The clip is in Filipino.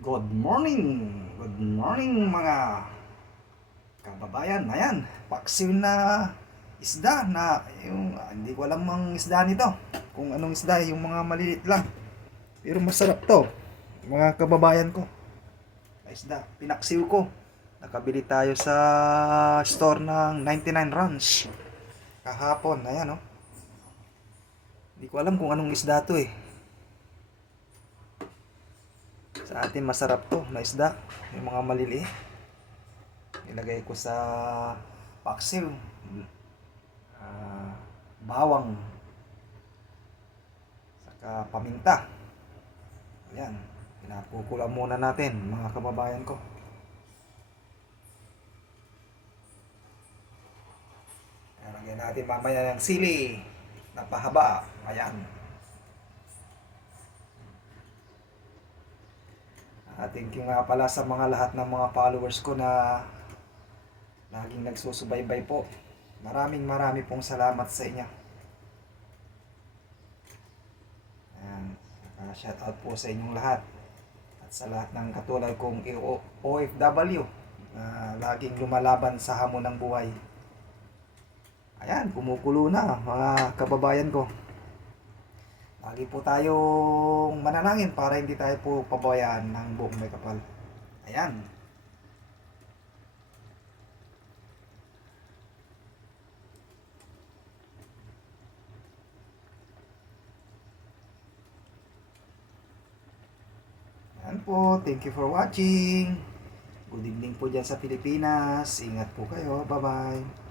Good morning! Good morning mga kababayan. Ayan, paksiw na isda na yung hindi ko alam ang isda nito. Kung anong isda, yung mga maliliit lang. Pero masarap to, mga kababayan ko. Na isda, pinaksiw ko. Nakabili tayo sa store ng 99 Ranch kahapon. Ayan, oh. Hindi ko alam kung anong isda to eh. Sa atin masarap to na isda, yung mga maliliit. Ilagay ko sa paksiw, ah, bawang, saka paminta. Ayan, pinakukulang muna natin mga kababayan ko. Ayan, lagyan natin mamaya ng sili na pahaba. Ayan. Thank you nga pala sa mga lahat ng mga followers ko na laging nagsusubaybay po. Maraming pong salamat sa inyo. Ayan. Shout out po sa inyong lahat. At sa lahat ng katulad kong OFW na laging lumalaban sa hamon ng buhay. Ayan, kumukulo na mga kababayan ko. Lagi po tayong manalangin para hindi tayo po pabayaan ng buong may kapal. Ayan. Ayan po, thank you for watching. Good evening po dyan sa Pilipinas. Ingat po kayo. Bye-bye.